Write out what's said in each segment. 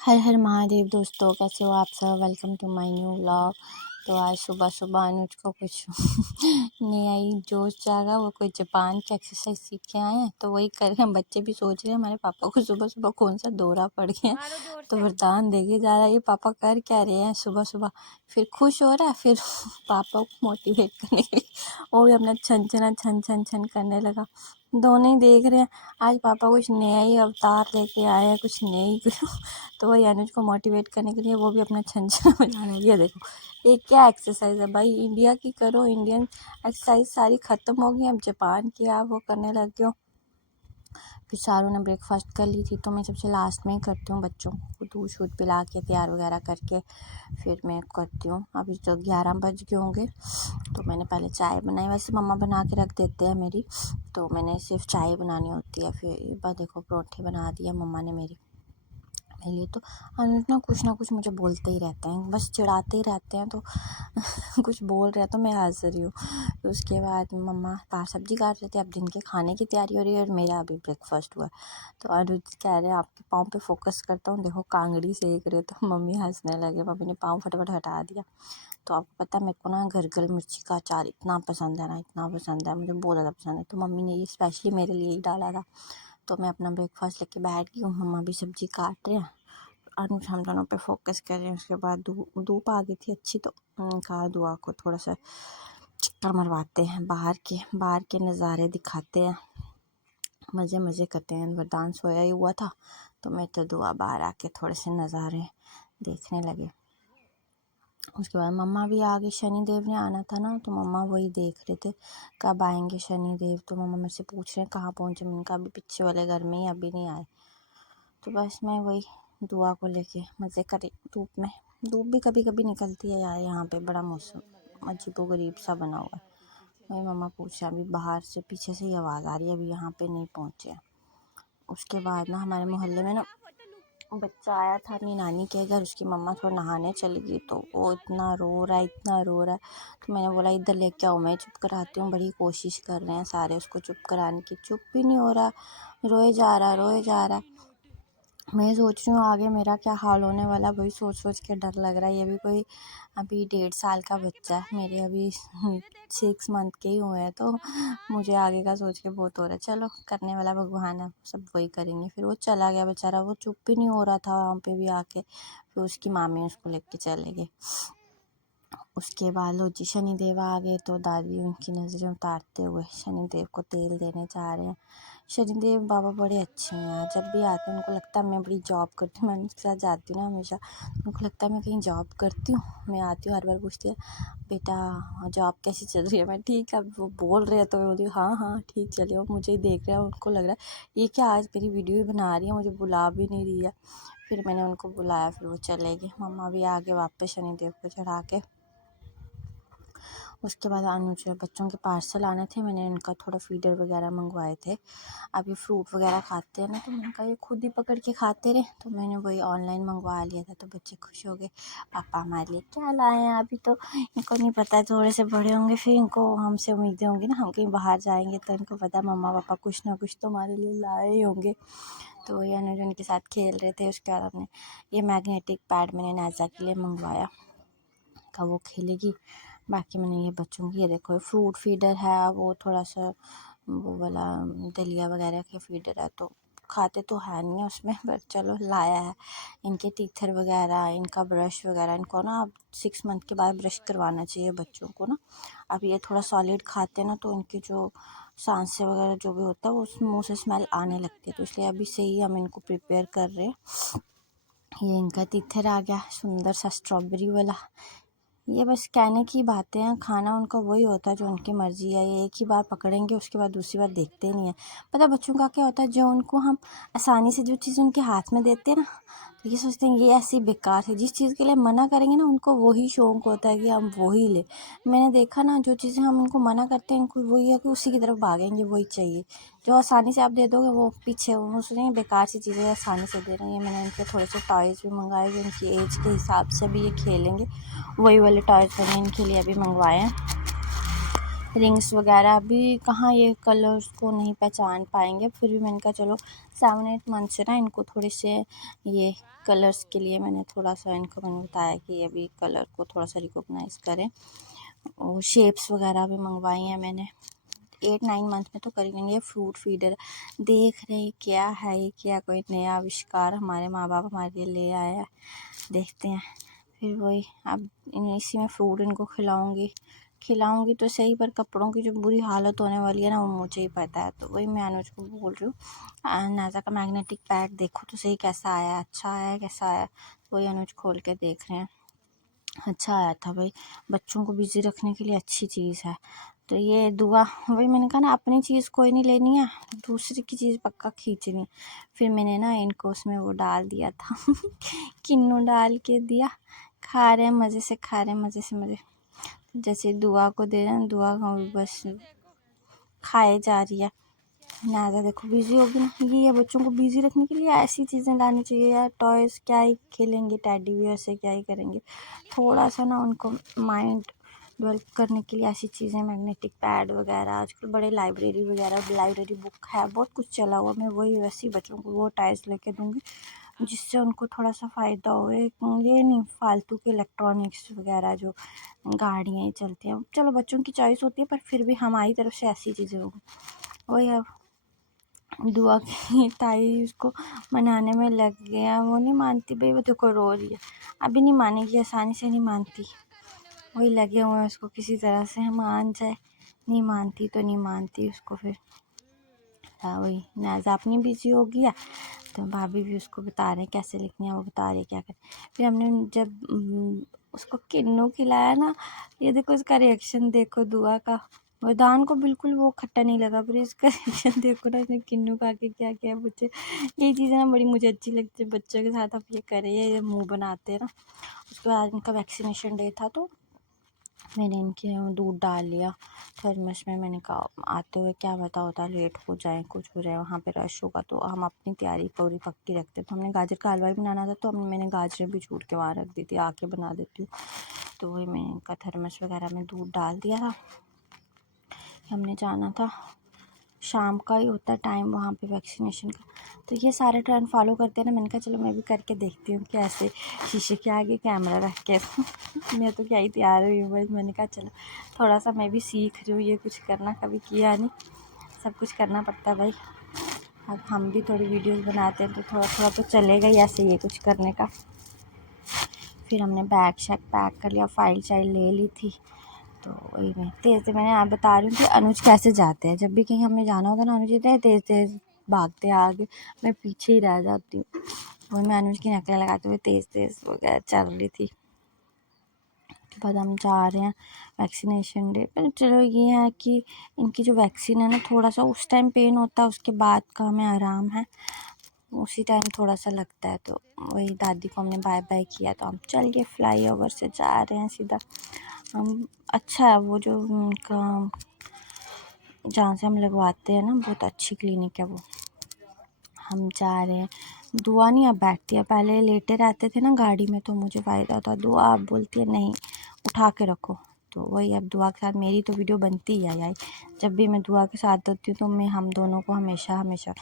हर हर महादेव दोस्तों, कैसे हो आप सब। Welcome to my new vlog. तो आज सुबह सुबह अनुज को कुछ नया ही जोश जागा। वो कोई जापान की एक्सरसाइज सीख के आए हैं तो वही कर रहे हैं। बच्चे भी सोच रहे हैं हमारे पापा को सुबह सुबह कौन सा दौरा पड़ गया है। तो वरदान देके जा रहा है, ये पापा कर क्या रहे हैं सुबह सुबह। फिर खुश हो रहा है, फिर पापा को मोटिवेट करने के लिए वो भी अपना छन छना छन छन छन करने लगा। दोनों ही देख रहे हैं आज पापा कुछ नया ही अवतार लेके आए हैं, कुछ नई तो वही अनुज को मोटिवेट करने के लिए वो भी अपना छन छन बजाने लगे। देखो ये क्या एक्सरसाइज है भाई, इंडिया की करो। इंडियन एक्सरसाइज सारी ख़त्म हो गई, अब जापान की आप वो करने लग गए हो। फिर सारों ने ब्रेकफास्ट कर ली थी तो मैं सबसे लास्ट में ही करती हूँ, बच्चों को दूध शूध पिला के तैयार वगैरह करके फिर मैं करती हूँ। अभी तो 11 बज गए होंगे तो मैंने पहले चाय बनाई। वैसे मम्मा बना के रख देते हैं मेरी, तो मैंने सिर्फ चाय बनानी होती है। फिर एक बार देखो परोठे बना दिया मम्मा ने मेरे लिए। तो अनुज ना कुछ मुझे बोलते ही रहते हैं, बस चिढ़ाते ही रहते हैं। तो कुछ बोल रहे हैं तो मैं हंस रही हूँ। तो उसके बाद मम्मा बाहर सब्जी काट रहे थे, अब दिन के खाने की तैयारी हो रही है और मेरा अभी ब्रेकफास्ट हुआ। तो अनुज कह रहे हैं आपके पाँव पे फोकस करता हूँ, देखो कांगड़ी सेक रहे। तो मम्मी हंसने लगे, मम्मी ने पाँव फटाफट हटा दिया। तो आपको पता है मेरे को ना गरगल मिर्ची का अचार इतना पसंद है ना, इतना पसंद है मुझे, बहुत ज़्यादा पसंद है। तो मम्मी ने ये स्पेशली मेरे लिए ही डाला था। तो मैं अपना ब्रेकफास्ट लेके बैठ गई हूँ, मम्मा भी सब्जी काट रहे हैं, अनुज हम दोनों पे फोकस कर रहे हैं। उसके बाद धूप आ गई थी अच्छी, तो कहा दुआ को थोड़ा सा चक्कर मरवाते हैं, बाहर के नज़ारे दिखाते हैं, मज़े मज़े करते हैं। वरदान सोया ही हुआ था तो मैं तो दुआ बाहर आके थोड़े से नज़ारे देखने लगे। उसके बाद मम्मा भी आ गई, शनिदेव ने आना था ना तो मम्मा वही देख रहे थे कब आएंगे शनिदेव। तो मम्मा मेरे से पूछ रहे हैं कहाँ पहुँचे। मैंने कहा अभी पीछे वाले घर में ही, अभी नहीं आए। तो बस मैं वही दुआ को लेके मज़े करी। धूप भी कभी कभी निकलती है यार, यहाँ पे बड़ा मौसम अजीबोगरीब सा बना हुआ है। वही मम्मा पूछ रहे अभी बाहर से पीछे से ही आवाज़ आ रही है, अभी यहाँ पे नहीं पहुँचे। उसके बाद ना हमारे मोहल्ले में ना बच्चा आया था अपनी नानी के घर, उसकी मम्मा थोड़ा नहाने चली गई तो वो इतना रो रहा है। तो मैंने बोला इधर लेके आओ, मैं चुप कराती हूँ। बड़ी कोशिश कर रहे हैं सारे उसको चुप कराने की, चुप भी नहीं हो रहा, रोए जा रहा है। मैं सोच रही हूँ आगे मेरा क्या हाल होने वाला, वही सोच के डर लग रहा है। ये भी कोई अभी 1.5 साल का बच्चा है, मेरे अभी 6 मंथ के ही हुए हैं। तो मुझे आगे का सोच के बहुत हो रहा है। चलो करने वाला भगवान है, सब वही करेंगे। फिर वो चला गया बेचारा, वो चुप भी नहीं हो रहा था वहाँ पे भी आके। फिर उसकी मामी उसको लेके चले गए। उसके बाद लो जी शनिदेव आ गए तो दादी उनकी नज़रें उतारते हुए शनिदेव को तेल देने जा रहे हैं। शनिदेव बाबा बड़े अच्छे हैं यार, जब भी आते हैं उनको लगता है मैं बड़ी जॉब करती हूँ। मैं उनके साथ जाती हूँ ना हमेशा, उनको लगता है मैं कहीं जॉब करती हूँ। मैं आती हूँ हर बार पूछती है बेटा जॉब कैसी चल रही है। मैं ठीक है, वो बोल रहे हैं तो मैं बोलती हूँ हाँ ठीक चले। वो मुझे ही देख रहे हैं, उनको लग रहा है ये क्या आज मेरी वीडियो ही बना रही है, मुझे बुला भी नहीं रही है। फिर मैंने उनको बुलाया, फिर वो चले गए। मम्मा भी आगे वापस शनिदेव को चढ़ा के। उसके बाद अनुज बच्चों के पार्सल आने थे, मैंने इनका थोड़ा फीडर वगैरह मंगवाए थे। अब ये फ्रूट वगैरह खाते हैं ना, तो मैंने कहा ये खुद ही पकड़ के खाते रहे, तो मैंने वही ऑनलाइन मंगवा लिया था। तो बच्चे खुश हो गए, पापा हमारे लिए क्या लाए हैं। अभी तो इनको नहीं पता है, थोड़े से बड़े होंगे फिर इनको हमसे उम्मीदें होंगी ना, हम कहीं बाहर जाएंगे तो इनको पता है मम्मा पापा कुछ ना कुछ तो हमारे लिए लाए ही होंगे। तो वही अनुज उनके साथ खेल रहे थे। उसके बाद हमने ये मैग्नेटिक पैड मैंने नाजा के लिए मंगवाया, का वो खेलेगी। बाकी मैंने ये बच्चों की ये देखो फ्रूट फीडर है, वो थोड़ा सा वो वाला दलिया वगैरह के फीडर है, तो खाते तो है नहीं है उसमें, पर चलो लाया है। इनके टीथर वगैरह, इनका ब्रश वगैरह, इनको ना अब 6 मंथ के बाद ब्रश करवाना चाहिए बच्चों को ना। अब ये थोड़ा सॉलिड खाते हैं ना तो इनके जो सांसें वगैरह जो भी होता है वो मुँह से स्मेल आने लगती है, तो इसलिए अभी से ही हम इनको प्रिपेयर कर रहे हैं। ये इनका टीथर आ गया सुंदर सा स्ट्रॉबेरी वाला। ये बस कहने की बातें हैं, खाना उनका वही होता है जो उनकी मर्ज़ी है। ये एक ही बार पकड़ेंगे, उसके बाद दूसरी बार देखते नहीं है। पता है बच्चों का क्या होता है, जो उनको हम आसानी से जो चीज़ उनके हाथ में देते हैं ना, तो ये सोचते हैं ये ऐसी बेकार है। जिस चीज़ के लिए मना करेंगे ना उनको वही शौक़ होता है कि हम वही लें। मैंने देखा ना, जो चीज़ें हम उनको मना करते हैं उनको वही है कि उसी की तरफ भागेंगे, वही चाहिए। जो आसानी से आप दे दोगे वो पीछे, वो सोचेंगे बेकार सी चीज़ें आसानी से दे रहे हैं। मैंने उनके थोड़े से टॉयज़ भी मंगाए जो उनकी एज के हिसाब से भी ये खेलेंगे, वही वाले टॉयज़ मैंने इनके लिए अभी मंगवाए हैं। रिंग्स वगैरह अभी कहाँ ये कलर्स को नहीं पहचान पाएंगे, फिर भी मैंने कहा चलो 7-8 मंथ से ना इनको थोड़े से ये कलर्स के लिए मैंने थोड़ा सा इनको मैंने बताया कि अभी कलर को थोड़ा सा रिकॉग्नाइज करें। और शेप्स वगैरह भी मंगवाई हैं मैंने, 8-9 मंथ में तो कर ही लेंगे। फ्रूट फीडर देख रहे हैं क्या है ये, क्या कोई नया आविष्कार हमारे माँ बाप हमारे लिए ले आया है, देखते हैं। फिर वही अब इसी में फ्रूट इनको खिलाऊंगी तो सही, पर कपड़ों की जो बुरी हालत होने वाली है ना वो मुझे ही पता है। तो वही मैं अनुज को बोल रही हूँ नाज़ा का मैग्नेटिक पैड देखो तो सही कैसा आया, अच्छा आया कैसा आया। वही अनुज खोल के देख रहे हैं, अच्छा आया था भाई, बच्चों को बिजी रखने के लिए अच्छी चीज़ है। तो ये दुआ, वही मैंने कहा ना अपनी चीज़ कोई नहीं लेनी है, दूसरे की चीज़ पक्का खींचनी है। फिर मैंने ना इनको उसमें वो डाल दिया था किन्नू डाल के दिया, खा रहे हैं मज़े से, खा रहे हैं मज़े से मज़े। जैसे दुआ को दे रहे हैं, दुआ को बस खाए जा रही है। नाज़ा देखो बिजी होगी ना, ये बच्चों को बिजी रखने के लिए ऐसी चीज़ें लानी चाहिए यार। टॉयज़ क्या ही खेलेंगे, टेडी बियर से क्या ही करेंगे, थोड़ा सा ना उनको माइंड डेवलप करने के लिए ऐसी चीज़ें, मैग्नेटिक पैड वगैरह। आजकल बड़े लाइब्रेरी बुक है, बहुत कुछ चला हुआ। मैं वही वैसे ही बच्चों को वो टॉयज़ लेके दूँगी जिससे उनको थोड़ा सा फ़ायदा हो। ये नहीं फालतू के इलेक्ट्रॉनिक्स वगैरह जो गाड़ियाँ ही चलती हैं, चलो बच्चों की चॉइस होती है, पर फिर भी हमारी तरफ से ऐसी चीज़ें होगी। वही अब दुआ की ताई उसको मनाने में लग गया, वो नहीं मानती भाई, वो देखो रो रही है, अभी नहीं मानेगी, आसानी से नहीं मानती। वही लगे हुए हैं उसको किसी तरह से मान जाए, नहीं मानती तो नहीं मानती उसको। फिर वही नाज़ा अपनी बिजी हो गया, तो भाभी भी उसको बता रहे कैसे लिखनी है, वो बता रही क्या करें। फिर हमने जब उसको किन्नू खिलाया ना, ये देखो इसका रिएक्शन देखो दुआ का, वरदान को बिल्कुल वो खट्टा नहीं लगा, पर इसका रिएक्शन देखो ना, इसने किन्नू खा के क्या किया बच्चे। ये चीज़ें ना बड़ी मुझे अच्छी लगती है बच्चों के साथ, आप ये करें, ये मुँह बनाते हैं ना। उसके बाद इनका वैक्सीनेशन डे था, तो मैंने इनके दूध डाल लिया थर्मस में। मैंने कहा आते हुए क्या पता होता लेट हो जाए, कुछ हो जाए, वहाँ पे रश होगा, तो हम अपनी तैयारी पूरी पक्की रखते। तो हमने गाजर का हलवा भी बनाना था, तो मैंने गाजरें भी छूट के वहाँ रख दी थी, आके बना देती हूँ। तो वही मैंने इनका थर्मस वगैरह में दूध डाल दिया था। हमने जाना था, शाम का ही होता है टाइम वहाँ पे वैक्सीनेशन का। तो ये सारे ट्रेंड फॉलो करते हैं ना, मैंने कहा चलो मैं भी करके देखती हूँ कैसे, शीशे के आगे कैमरा रख के मैं तो क्या ही तैयार हुई हूँ बस। मैंने कहा चलो थोड़ा सा मैं भी सीख रही हूँ ये कुछ करना, कभी किया नहीं, सब कुछ करना पड़ता है भाई। अब हम भी थोड़ी वीडियोस बनाते हैं तो थोड़ा थोड़ा तो चलेगा ही ऐसे ये कुछ करने का। फिर हमने बैग शैग पैक कर लिया, फाइल शाइल ले ली थी। तो वही मैं तेज़ मैंने आप बता रही हूँ कि अनुज कैसे जाते हैं, जब भी कहीं हमें जाना होता है ना, अनुज इतने तेज़ तेज़ भागते हैं आगे, मैं पीछे ही रह जाती हूँ। वही मैं अनुज की नकलें लगाते हुए तेज़ तेज़ वगैरह चल रही थी। उसके बाद हम जा रहे हैं वैक्सीनेशन डे पर। चलो ये है कि इनकी जो वैक्सीन है ना, थोड़ा सा उस टाइम पेन होता है, उसके बाद का हमें आराम है, उसी टाइम थोड़ा सा लगता है। तो वही दादी को हमने बाय बाय किया, तो हम चल के फ्लाई ओवर से जा रहे हैं सीधा हम। अच्छा है वो जो उनका जहाँ से हम लगवाते हैं ना, बहुत अच्छी क्लिनिक है वो। हम जा रहे हैं, दुआ नहीं अब बैठती है, पहले लेटे रहते थे ना गाड़ी में तो मुझे फ़ायदा होता, दुआ अब बोलती है नहीं उठा के रखो। तो वही अब दुआ के साथ मेरी तो वीडियो बनती ही है यार, जब भी मैं दुआ के साथ होती हूँ तो मैं हम दोनों को हमेशा हमेशा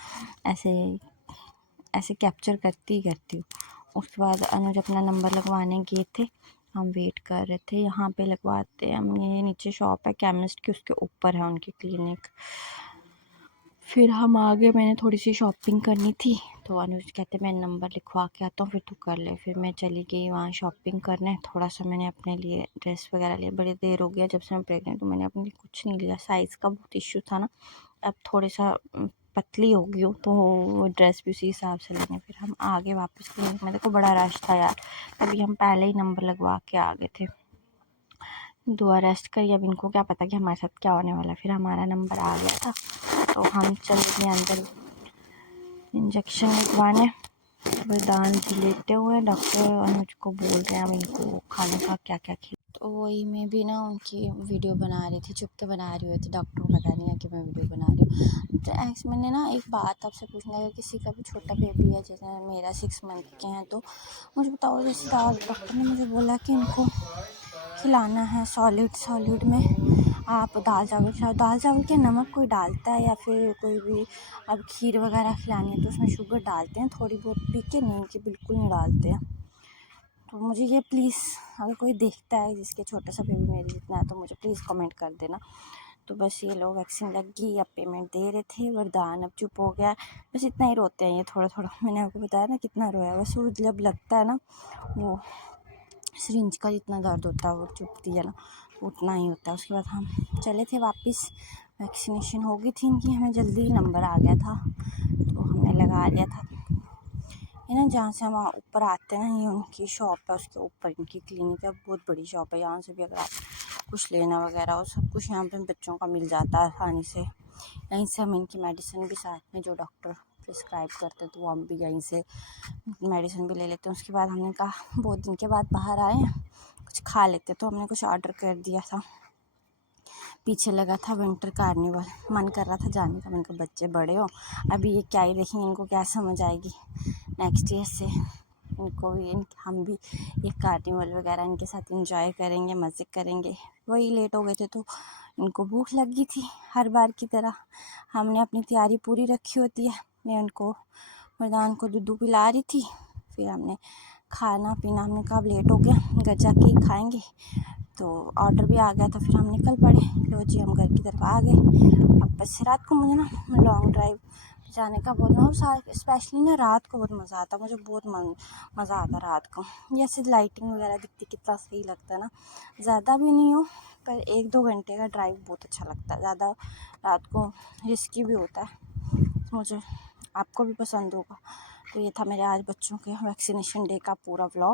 ऐसे कैप्चर करती हूँ। उसके बाद अनुज अपना नंबर लगवाने गए थे, हम वेट कर रहे थे, यहाँ पे लगवाते हैं हम, ये नीचे शॉप है केमिस्ट की, उसके ऊपर है उनकी क्लिनिक। फिर हम आगे, मैंने थोड़ी सी शॉपिंग करनी थी, तो अनुज कहते मैं नंबर लिखवा के आता हूँ फिर तू कर ले। फिर मैं चली गई वहाँ शॉपिंग करने, थोड़ा सा मैंने अपने लिए ड्रेस वगैरह लिया। बड़ी देर हो गया जब से मैं प्रेग्नेंट हूँ, मैंने अपने लिए कुछ नहीं लिया, साइज़ का बहुत इश्यू था ना, अब थोड़ी सा पतली हो गई हूँ तो वो ड्रेस भी उसी हिसाब से लेने। फिर हम आगे वापस क्लिनिक में, देखो बड़ा रश था यार, तभी हम पहले ही नंबर लगवा के आ गए थे। दुआ रेस्ट करिए, अब इनको क्या पता कि हमारे साथ क्या होने वाला। फिर हमारा नंबर आ गया था, तो हम चल गए अंदर इंजेक्शन लगवाने। वरदान जी लेटे हुए हैं, डॉक्टर अनुज को बोल रहे हैं हम इनको खाने का क्या क्या खिला। तो वही मैं भी ना उनकी वीडियो बना रही थी, चुप के बना रही हुई थी, डॉक्टर को पता नहीं है कि मैं वीडियो बना रही हूँ। तो मैंने ना एक बात आपसे पूछना है, किसी का भी छोटा बेबी है, जैसे मेरा 6 मंथ के हैं, तो मुझे बताओ, जैसे डॉक्टर ने मुझे बोला कि इनको खिलाना है सॉलिड में आप दाल चावल खिलाओ। दाल चावल के नमक कोई डालता है या फिर कोई भी, अब खीर वगैरह खिलानी है तो उसमें शुगर डालते हैं थोड़ी बहुत, पी के नहीं कि बिल्कुल नहीं डालते हैं। तो मुझे ये प्लीज़, अगर कोई देखता है जिसके छोटा सा बेबी मेरे जितना है, तो मुझे प्लीज़ कमेंट कर देना। तो बस ये लोग वैक्सीन लग गई, अब पेमेंट दे रहे थे, वरदान अब चुप हो गया। बस इतना ही रोते हैं ये थोड़ा थोड़ा, मैंने आपको बताया ना कितना रोया। बस वो जब लगता है ना, वो सिरिंज का जितना दर्द होता है वो चुभती है ना, उतना ही होता है। उसके बाद हम चले थे वापस, वैक्सीनेशन हो गई थी इनकी, हमें जल्दी नंबर आ गया था तो हमने लगा लिया था। ये ना जहाँ से हम ऊपर आते हैं ना, ये उनकी शॉप है, उसके ऊपर इनकी क्लिनिक है, बहुत बड़ी शॉप है। यहाँ से भी अगर आप कुछ लेना वगैरह हो, सब कुछ यहाँ पे बच्चों का मिल जाता है आसानी से। यहीं से हम इनकी मेडिसिन भी साथ में जो डॉक्टर प्रिस्क्राइब करते हैं, तो वो हम भी यहीं से मेडिसिन भी ले लेते हैं। उसके बाद हमने कहा बहुत दिन के बाद बाहर आए हैं, कुछ खा लेते, तो हमने कुछ ऑर्डर कर दिया था। पीछे लगा था विंटर कार्निवल, मन कर रहा था जाने का। मैंने कहा बच्चे बड़े हो, अभी ये क्या ही देखेंगे, इनको क्या समझ आएगी, नेक्स्ट ईयर से इनको भी हम भी ये कार्निवल वगैरह इनके साथ एंजॉय करेंगे, मज़े करेंगे। वही लेट हो गए थे तो इनको भूख लगी थी हर बार की तरह। हमने अपनी तैयारी पूरी रखी होती है। मैं उनको वरदान को दूध पिला रही थी, फिर हमने खाना पीना, हमने कहा लेट हो गया घर जाके ही खाएंगे, तो ऑर्डर भी आ गया था। फिर हम निकल पड़े, लो जी हम घर की तरफ आ गए। अब बस रात को मुझे ना लॉन्ग ड्राइव जाने का बहुत, और स्पेशली ना रात को बहुत मज़ा आता, मुझे बहुत मज़ा आता रात को। ये ऐसे लाइटिंग वगैरह दिखती कितना सही लगता है ना। ज़्यादा भी नहीं हो पर 1-2 घंटे का ड्राइव बहुत अच्छा लगता है। ज़्यादा रात को रिस्की भी होता है, मुझे आपको भी पसंद होगा। तो ये था मेरे आज बच्चों के वैक्सीनेशन डे का पूरा व्लॉग।